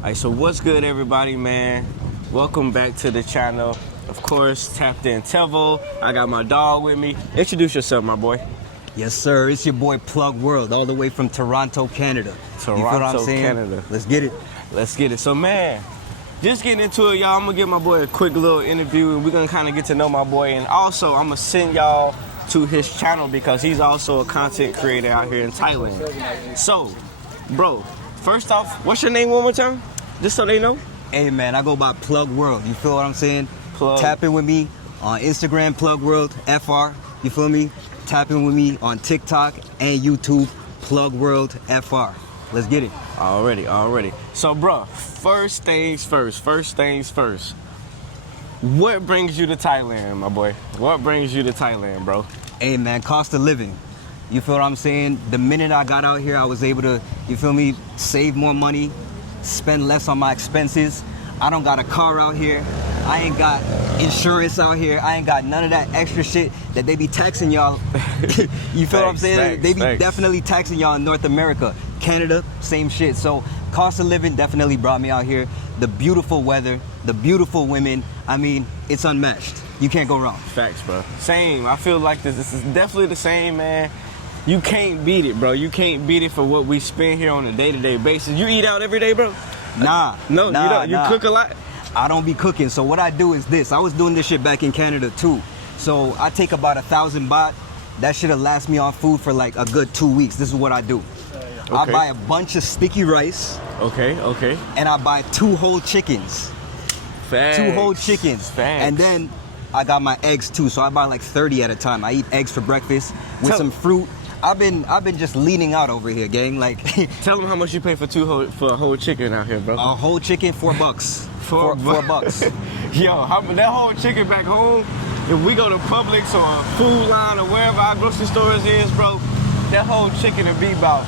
Alright, so what's good, everybody, man? Welcome back to the channel. Of course, tapped in Tevo. I got my dog with me. Introduce yourself, my boy. Yes, sir. It's your boy Plug World, all the way from Toronto, Canada. Toronto, you feel what I'm saying? Canada. Let's get it. Let's get it. So, man, just getting into it, y'all. I'm gonna give my boy a quick little interview, and we're gonna kind of get to know my boy. And also, I'm gonna send y'all to his channel because he's also a content creator out here in Thailand. So, bro, first off, what's your name one more time? Just so they know. Hey, man, I go by Plug World. You feel what I'm saying? Plug. Tap in with me on Instagram, Plug World FR. You feel me? Tap in with me on TikTok and YouTube, Plug World FR. Let's get it. Already. So, bro, first things first. What brings you to Thailand, my boy? What brings you to Thailand, bro? Hey, man, cost of living. You feel what I'm saying? The minute I got out here, I was able to, you feel me, save more money, spend less on my expenses. I don't got a car out here. I ain't got insurance out here. I ain't got none of that extra shit that they be taxing y'all. You feel what I'm saying? They be definitely taxing y'all in North America. Canada, same shit. So cost of living definitely brought me out here. The beautiful weather, the beautiful women. I mean, it's unmatched. You can't go wrong. Facts, bro. Same. I feel like this is definitely the same, man. You can't beat it, bro. You can't beat it for what we spend here on a day-to-day basis. You eat out every day, bro? Nah. No, you don't. You cook a lot? I don't be cooking. So what I do is this. I was doing this shit back in Canada too. So I take about 1,000 baht. That shit'll last me on food for like a good 2 weeks. This is what I do. Okay. I buy a bunch of sticky rice. Okay. And I buy 2 whole chickens. Facts. 2 whole chickens. Facts. And then I got my eggs too. So I buy like 30 at a time. I eat eggs for breakfast with some fruit. I've been just leaning out over here, gang. Like, tell them how much you pay for a whole chicken out here, bro. A whole chicken, $4. $4 bucks. Yo, that whole chicken back home, if we go to Publix or Food Line or wherever our grocery stores is, bro, that whole chicken would be about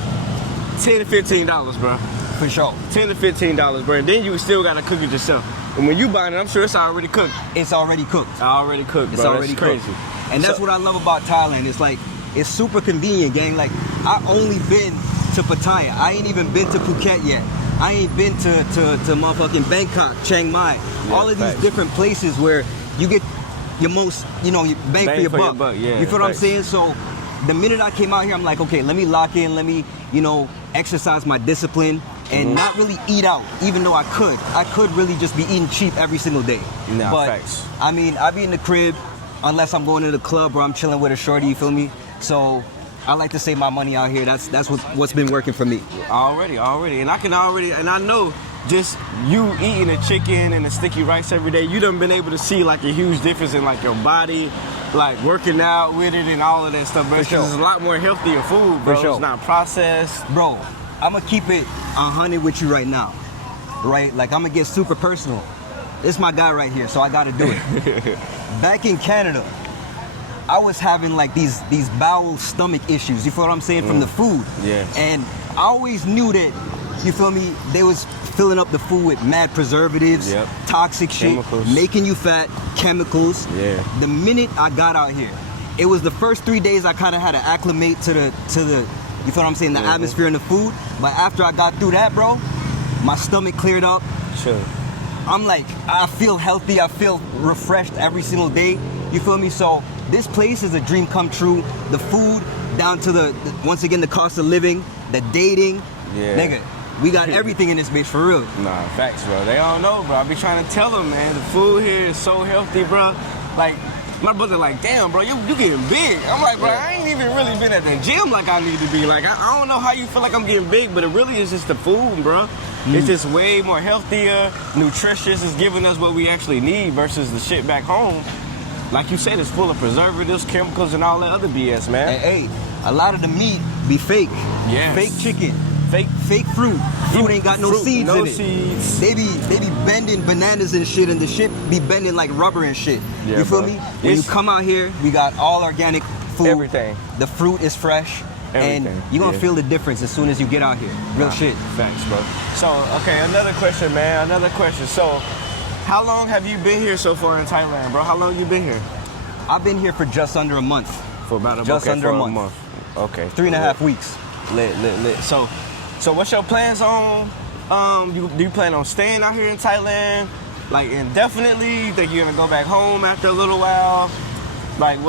$10 to $15, bro. For sure. $10 to $15, bro. And then you still gotta cook it yourself. And when you buy it, I'm sure it's already cooked. It's already cooked. Already cooked, bro. It's already crazy. And that's what I love about Thailand. It's like, it's super convenient, gang. Like, I only been to Pattaya. I ain't even been to Phuket yet. I ain't been to motherfucking Bangkok, Chiang Mai. Yeah, all of these different places where you get your most, bang for your buck. Yeah, you feel what I'm saying? So the minute I came out here, I'm like, okay, let me lock in, let me, exercise my discipline and not really eat out, even though I could really just be eating cheap every single day. Nah, but facts. I mean, I be in the crib unless I'm going to the club or I'm chilling with a shorty, you feel me? So I like to save my money out here. That's what's been working for me. Already. And I know just you eating a chicken and a sticky rice every day, you done been able to see like a huge difference in like your body, like working out with it and all of that stuff, bro. Because it's a lot more healthier food, bro. It's not processed. Bro, I'm gonna keep it 100 with you right now, right? Like, I'm gonna get super personal. It's my guy right here, so I gotta do it. Back in Canada, I was having like these bowel stomach issues, you feel what I'm saying, from the food. Yeah. And I always knew that, you feel me, they was filling up the food with mad preservatives, toxic chemicals. Shit, making you fat, chemicals. Yeah. The minute I got out here, it was the first 3 days I kind of had to acclimate to the, you feel what I'm saying, the atmosphere and the food. But after I got through that, bro, my stomach cleared up. Sure. I'm like, I feel healthy, I feel refreshed every single day. You feel me? So this place is a dream come true. The food, down to once again, the cost of living, the dating. Yeah. Nigga, we got everything in this bitch, for real. Nah, facts, bro. They don't know, bro. I be trying to tell them, man, the food here is so healthy, bro. Like, my brother like, damn, bro, you getting big. I'm like, bro, I ain't even really been at the gym like I need to be. Like, I don't know how you feel like I'm getting big, but it really is just the food, bro. It's just way more healthier, nutritious. It's giving us what we actually need versus the shit back home. Like you said, it's full of preservatives, chemicals, and all that other BS, man. Hey, a lot of the meat be fake. Yes. Fake chicken. Fake fruit. Fruit ain't got no seeds in it. Seeds. They be bending bananas and shit, and the shit be bending like rubber and shit. Yeah, you feel me? When you come out here, we got all organic food. Everything. The fruit is fresh. Everything. And you're gonna feel the difference as soon as you get out here. Real shit. Facts, bro. So, okay, another question, man. So, how long have you been here so far in Thailand, bro? How long you been here? I've been here for just under a month. For about a just under a month. Okay. 3.5 weeks. Lit. So what's your plans on Do you plan on staying out here in Thailand, like indefinitely? Think you're gonna go back home after a little while? Like,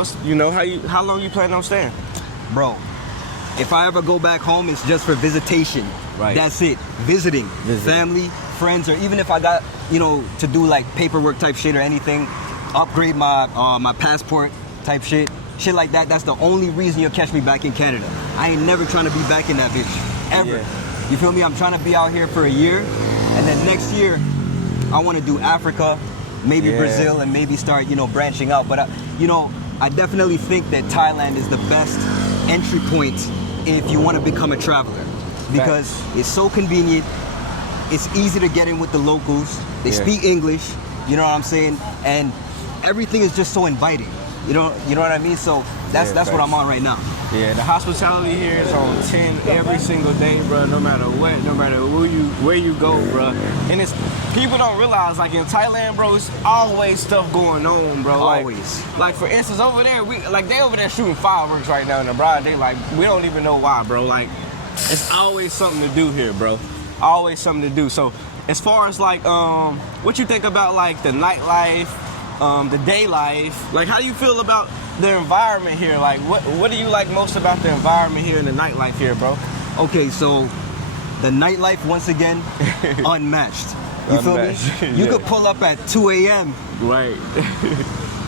how long you plan on staying? Bro, if I ever go back home, it's just for visitation. Right. That's it. Visiting. Family, friends, or even if I got, to do like paperwork type shit or anything, upgrade my passport type shit like that. That's the only reason you'll catch me back in Canada. I ain't never trying to be back in that bitch, ever. Yeah. You feel me? I'm trying to be out here for a year, and then next year, I want to do Africa, maybe Brazil, and maybe start, branching out. But, I definitely think that Thailand is the best entry point if you want to become a traveler, because it's so convenient. It's easy to get in with the locals. They speak English, you know what I'm saying? And everything is just so inviting. You know what I mean? So that's what I'm on right now. Yeah, the hospitality here is on 10 every single day, bro. No matter what, no matter where you go, bro. And it's people don't realize, like in Thailand, bro, it's always stuff going on, bro. Always. Like for instance, over there, they over there shooting fireworks right now in the broad day. Like we don't even know why, bro. Like it's always something to do here, bro. Always something to do. So as far as like what you think about like the nightlife, the day life, like how do you feel about the environment here? Like what do you like most about the environment here and the nightlife here, bro? Okay, so the nightlife, once again, unmatched. You feel me? You could pull up at 2 a.m. Right.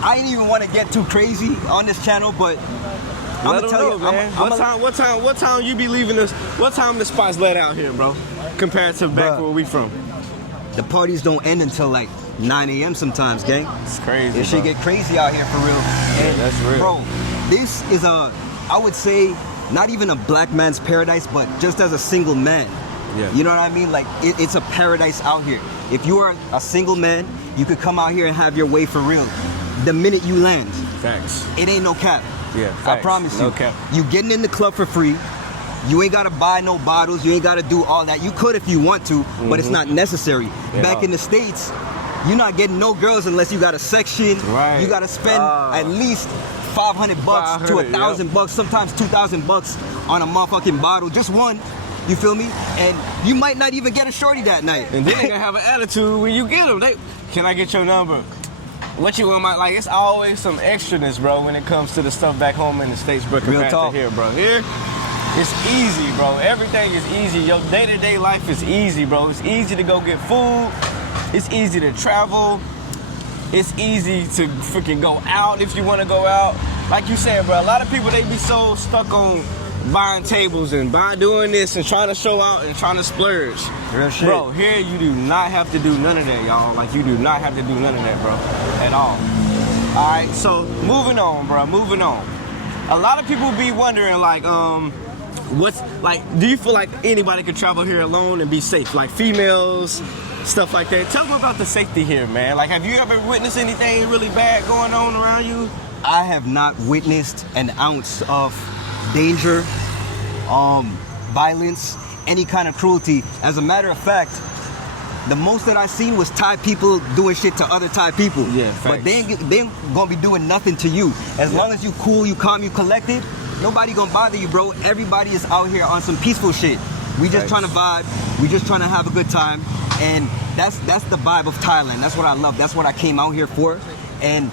I ain't even want to get too crazy on this channel, but I'm gonna tell you, man. What time you be leaving us? What time the spots let out here, bro? Compared to back where we from. The parties don't end until like 9 a.m. sometimes, gang. It's crazy. It should get crazy out here for real. And that's real. Bro, this is I would say, not even a black man's paradise, but just as a single man. Yeah. You know what I mean? Like, it's a paradise out here. If you are a single man, you could come out here and have your way for real. The minute you land. Facts. It ain't no cap. Yeah, facts. I promise you. No cap. You getting in the club for free. You ain't gotta buy no bottles. You ain't gotta do all that. You could if you want to, but it's not necessary. Yeah. Back in the States, you're not getting no girls unless you got a section. Right. You gotta spend at least $500 to $1,000, sometimes $2,000 on a motherfucking bottle, just one. You feel me? And you might not even get a shorty that night. And then they gonna have an attitude when you get them. Can I get your number? What you want? Like it's always some extraness, bro, when it comes to the stuff back home in the States, bro. Compared to here, bro. Here, it's easy, bro. Everything is easy. Your day-to-day life is easy, bro. It's easy to go get food. It's easy to travel. It's easy to freaking go out if you want to go out. Like you said, bro, a lot of people, they be so stuck on buying tables and doing this and trying to show out and trying to splurge. Real shit. Bro, here you do not have to do none of that, y'all. Like, you do not have to do none of that, bro, at all. All right, so moving on, bro, moving on. A lot of people be wondering, like, do you feel like anybody could travel here alone and be safe? Like females, stuff like that. Tell them about the safety here, man. Like, have you ever witnessed anything really bad going on around you? I have not witnessed an ounce of danger, violence, any kind of cruelty. As a matter of fact, the most that I seen was Thai people doing shit to other Thai people. Yeah, but they ain't gonna be doing nothing to you. As long as you cool, you calm, you collected, nobody gonna bother you, bro. Everybody is out here on some peaceful shit. We just trying to vibe. We just trying to have a good time. And that's the vibe of Thailand. That's what I love. That's what I came out here for. And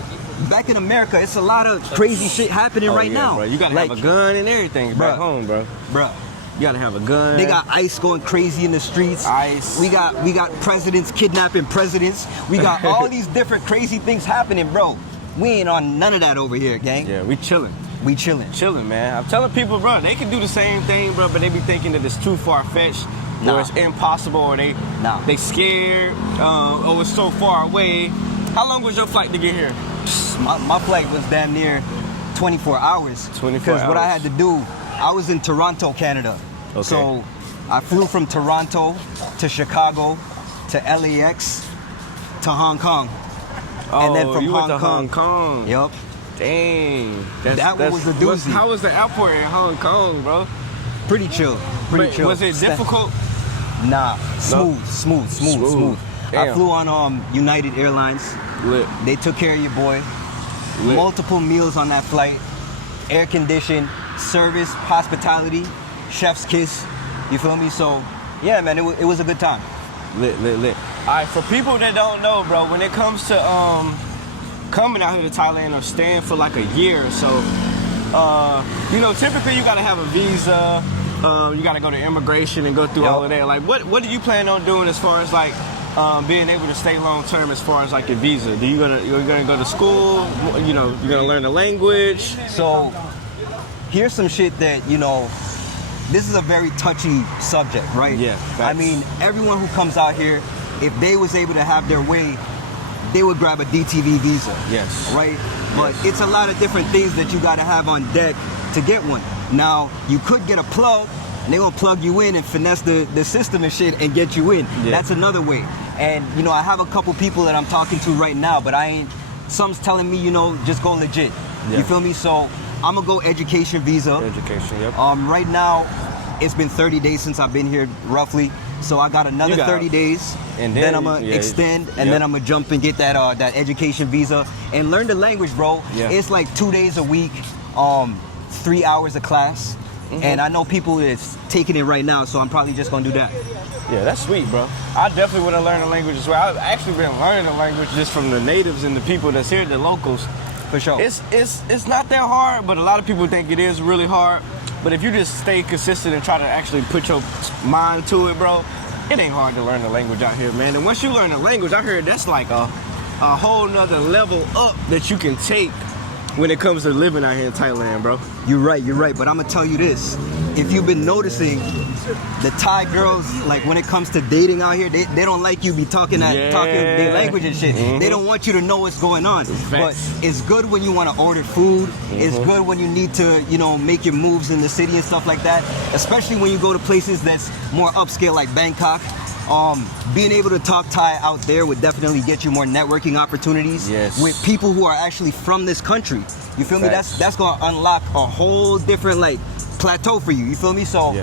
back in America, it's a lot of crazy shit happening right now. Bro. You gotta have a gun and everything back home, bro. Bruh. You gotta have a gun. They got ICE going crazy in the streets. ICE. We got presidents kidnapping presidents. We got all these different crazy things happening, bro. We ain't on none of that over here, gang. Yeah, we chilling. We chilling. Chilling, man. I'm telling people, bro, they can do the same thing, bro, but they be thinking that it's too far-fetched, or it's impossible, or they scared, or it's so far away. How long was your flight to get here? My flight was damn near 24 hours. 24 hours. Because what I had to do, I was in Toronto, Canada. Okay. So I flew from Toronto to Chicago to LAX to Hong Kong. Oh, and then from you went to Hong Kong. Yep. Dang. That one was the doozy. How was the airport in Hong Kong, bro? Pretty chill. Pretty chill. Was it difficult? Nah, smooth. Damn. I flew on United Airlines. Lit. They took care of your boy. Lit. Multiple meals on that flight. Air conditioned, service, hospitality, chef's kiss. You feel me? So, yeah, man, it was a good time. lit. All right, for people that don't know, bro, when it comes to coming out here to Thailand or staying for like a year or so, you know, typically you gotta have a visa. You gotta go to immigration and go through all of that. Like, what do you plan on doing as far as like being able to stay long term as far as like your visa? You're gonna go to school? You know, you're gonna learn the language? So here's some shit that, you know, this is a very touchy subject, right? Yeah, I facts. mean, everyone who comes out here, if they was able to have their way, they would grab a DTV visa. Yes. Right? But it's a lot of different things that you gotta have on deck to get one. Now, you could get a plug, and they're gonna plug you in and finesse the system and shit and get you in. Yeah. That's another way. And, you know, I have a couple people that I'm talking to right now, but some's telling me, you know, just go legit. Yeah. You feel me? So I'm gonna go education visa. Education, yep. Right now, it's been 30 days since I've been here, roughly. So I got another 30 days, and then I'm gonna extend, and then I'm gonna jump and get that education visa and learn the language, bro. Yeah. It's like 2 days a week, 3 hours of class, and I know people that's taking it right now, so I'm probably just gonna do that. Yeah, that's sweet, bro. I definitely want to learn the language as well. I've actually been learning the language just from the natives and the people that's here, the locals. For sure. It's not that hard, but a lot of people think it is really hard. But if you just stay consistent and try to actually put your mind to it, bro, it ain't hard to learn the language out here, man. And once you learn the language, I heard that's like a whole nother level up that you can take when it comes to living out here in Thailand, bro. You're right. But I'm gonna tell you this: if you've been noticing, the Thai girls, like when it comes to dating out here, they don't like you be talking their language and shit. They don't want you to know what's going on. But it's good when you want to order food. It's good when you need to, you know, make your moves in the city and stuff like that. Especially when you go to places that's more upscale, like Bangkok. Being able to talk Thai out there would definitely get you more networking opportunities with people who are actually from this country. You feel me? That's gonna unlock a whole different like plateau for you. You feel me? So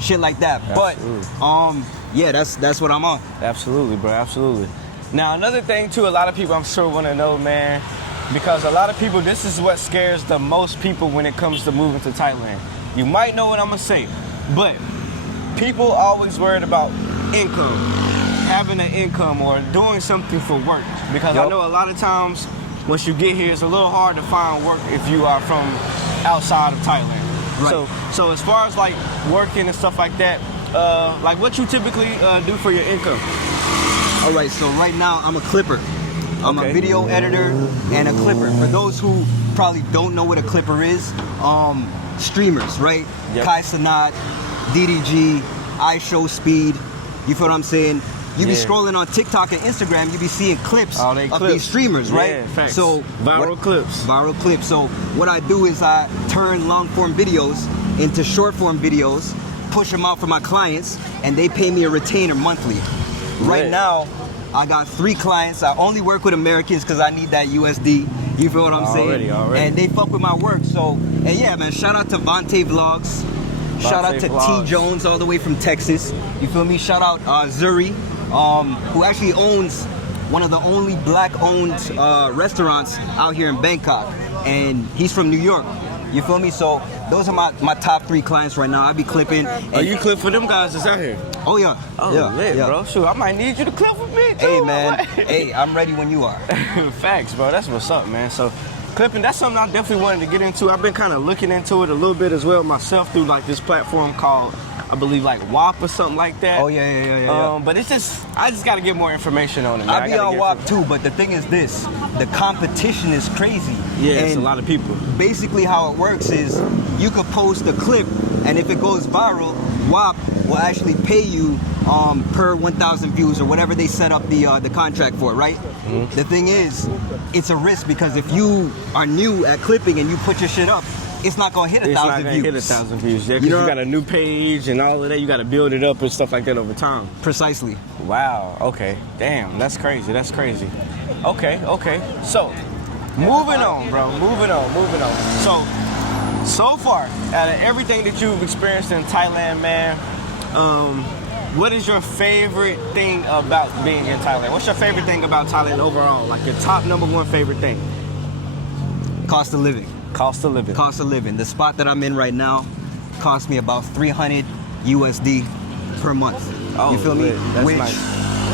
shit like that. Absolutely. But yeah, that's what I'm on. Absolutely, bro. Absolutely. Now another thing too, a lot of people I'm sure want to know, man, because a lot of people, this is what scares the most people when it comes to moving to Thailand. You might know what I'm gonna say, but people always worried about income, having an income or doing something for work. Because I know a lot of times once you get here, it's a little hard to find work if you are from outside of Thailand. Right. So as far as like working and stuff like that, like what you typically do for your income? All right, so right now I'm a clipper. I'm a video editor and a clipper. For those who probably don't know what a clipper is, streamers, right? Kai Sanat, DDG, iShowSpeed. You feel what I'm saying? You be scrolling on TikTok and Instagram, you be seeing clips of these streamers, right? Yeah, facts. So viral clips. So what I do is I turn long form videos into short form videos, push them out for my clients, and they pay me a retainer monthly. Right now, I got 3 clients. I only work with Americans because I need that USD. You feel what I'm saying? Already. And they fuck with my work. So, and yeah, man, shout out to Vontae Vlogs. Shout out to T Jones all the way from Texas. You feel me? Shout out Zuri, who actually owns one of the only black-owned restaurants out here in Bangkok, and he's from New York. You feel me? So those are my top 3 clients right now. I be clipping. Are you clip for them guys that's out here? Oh yeah. Lit, bro. Shoot, I might need you to clip for me too. Hey man. Hey, I'm ready when you are. Facts, bro. That's what's up, man. So clipping, that's something I definitely wanted to get into. I've been kind of looking into it a little bit as well myself through like this platform called, I believe, like WAP or something like that. Oh yeah. But it's just, I just got to get more information on it. I be on WAP too, but the thing is this: the competition is crazy. Yeah, it's a lot of people. Basically, how it works is you could post a clip, and if it goes viral, WAP will actually pay you per 1,000 views or whatever they set up the contract for, right? The thing is, it's a risk because if you are new at clipping and you put your shit up, it's not gonna hit 1,000 views. It's not gonna hit 1,000 views. Yeah, because you got a new page and all of that. You got to build it up and stuff like that over time. Precisely. Wow. Okay. Damn. That's crazy. Okay. So, moving on, bro. Moving on. So far, out of everything that you've experienced in Thailand, man, what is your favorite thing about being in Thailand? What's your favorite thing about Thailand overall? Like your top number 1 favorite thing? Cost of living. Cost of living. The spot that I'm in right now costs me about 300 USD per month. Oh, you feel me? That's nice.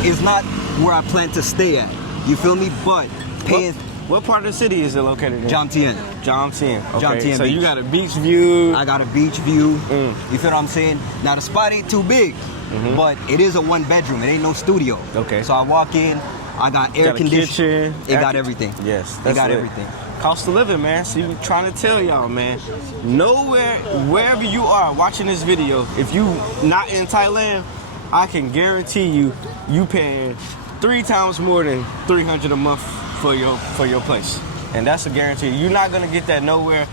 is not where I plan to stay at. You feel me? But paying. What part of the city is it located in? Jomtien. Jomtien. Okay. Jomtien So Beach. you got a beach view. I got a beach view. You feel what I'm saying? Now the spot ain't too big, but it is a 1-bedroom. It ain't no studio. Okay. So I walk in, I got air Got a conditioning. kitchen. It got everything. Yes. It got lit. everything. Cost of living, man. So you trying to tell y'all, man. Nowhere, wherever you are watching this video, if you not in Thailand, I can guarantee you paying 3 times more than $300 a month for your place. And that's a guarantee. You're not gonna get that nowhere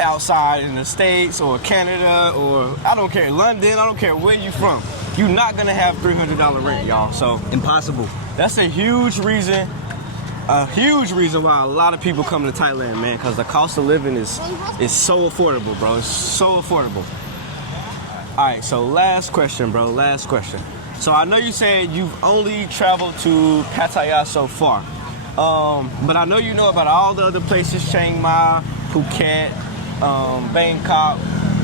outside in the States or Canada or I don't care, London, I don't care where you from. You're not gonna have $300 rent, y'all. So Impossible. that's a huge reason why a lot of people come to Thailand, man, because the cost of living is so affordable, bro. It's so affordable. All right, so last question, bro. Last question. So I know you said you've only traveled to Pattaya so far. But I know you know about all the other places, Chiang Mai, Phuket, Bangkok.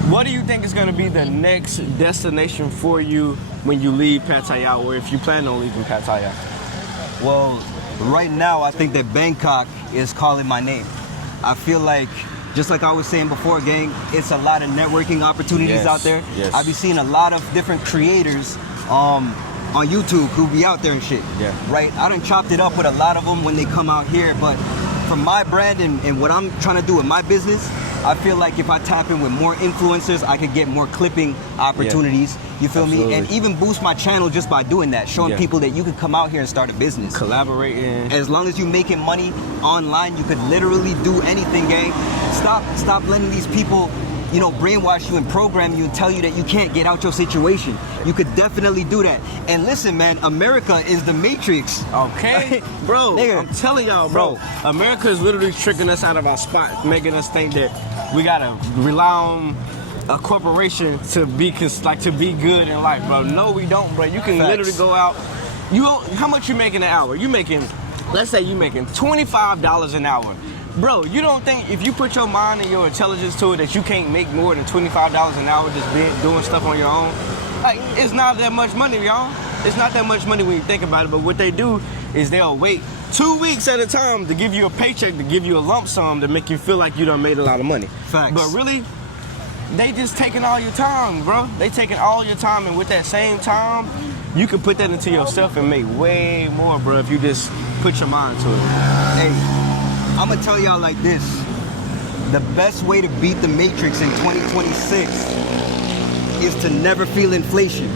What do you think is going to be the next destination for you when you leave Pattaya, or if you plan on leaving Pattaya? Well, right now I think that Bangkok is calling my name. I feel like, just like I was saying before, gang, it's a lot of networking opportunities out there. Yes. I be seeing a lot of different creators on YouTube who be out there and shit. Yeah. Right? I done chopped it up with a lot of them when they come out here, but for my brand and what I'm trying to do with my business, I feel like if I tap in with more influencers, I could get more clipping opportunities. You feel me? And even boost my channel just by doing that, showing people that you could come out here and start a business. Collaborating. As long as you making money online, you could literally do anything, gang. Stop letting these people, you know, brainwash you and program you and tell you that you can't get out your situation. You could definitely do that. And listen, man, America is the Matrix. Okay, bro, Nigga. I'm telling y'all, bro, America is literally tricking us out of our spot, making us think that we gotta rely on a corporation to be good in life, bro. No, we don't, bro. You can literally go out. How much you making an hour? Let's say you making $25 an hour. Bro, you don't think if you put your mind and your intelligence to it that you can't make more than $25 an hour just doing stuff on your own? Like, it's not that much money, y'all. It's not that much money when you think about it, but what they do is they'll wait 2 weeks at a time to give you a paycheck, to give you a lump sum to make you feel like you done made a lot of money. Facts. But really, they just taking all your time, bro. They taking all your time, and with that same time, you can put that into yourself and make way more, bro, if you just put your mind to it. Hey, I'm gonna tell y'all like this. The best way to beat the Matrix in 2026 is to never feel inflation.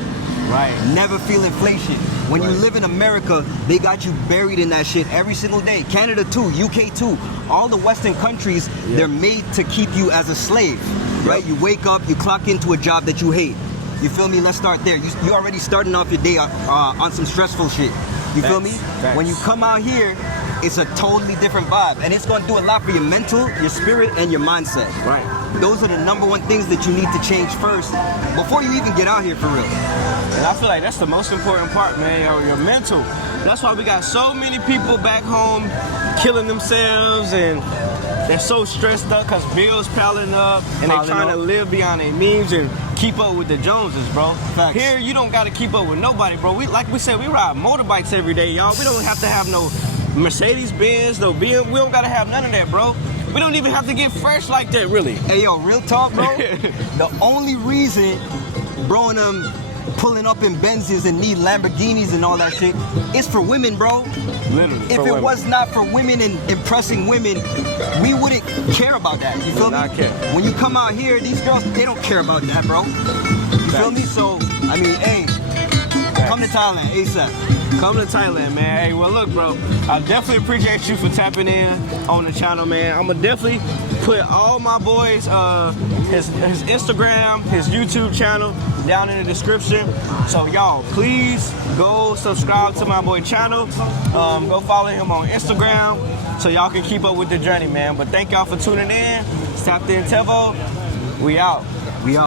Right. Never feel inflation. When you live in America, they got you buried in that shit every single day. Canada too, UK too. All the Western countries, they're made to keep you as a slave, right? You wake up, you clock into a job that you hate. You feel me? Let's start there. You already starting off your day on some stressful shit. You feel me? Facts. When you come out here, it's a totally different vibe. And it's gonna do a lot for your mental, your spirit, and your mindset. Right. Those are the #1 things that you need to change first before you even get out here for real. And I feel like that's the most important part, man, your mental. That's why we got so many people back home killing themselves, and they're so stressed up because bills piling up, and they're trying to live beyond their means and keep up with the Joneses, bro. Facts. Here, you don't got to keep up with nobody, bro. Like we said, we ride motorbikes every day, y'all. We don't have to have no Mercedes-Benz, no BM. We don't got to have none of that, bro. We don't even have to get fresh like that, really. Hey, yo, real talk, bro. The only reason bro and them pulling up in Benzes and need Lamborghinis and all that shit, it's for women, bro. Literally. If it was not for women and impressing women, we wouldn't care about that. You feel me? Not care. When you come out here, these girls, they don't care about that, bro. You feel me? So, I mean, hey, come to Thailand ASAP. Come to Thailand, man. Hey, well, look, bro, I definitely appreciate you for tapping in on the channel, man. I'm gonna definitely put all my boys, his Instagram, his YouTube channel down in the description. So, y'all, please go subscribe to my boy channel. Go follow him on Instagram so y'all can keep up with the journey, man. But thank y'all for tuning in. It's Tapped In Tevo. We out. We out.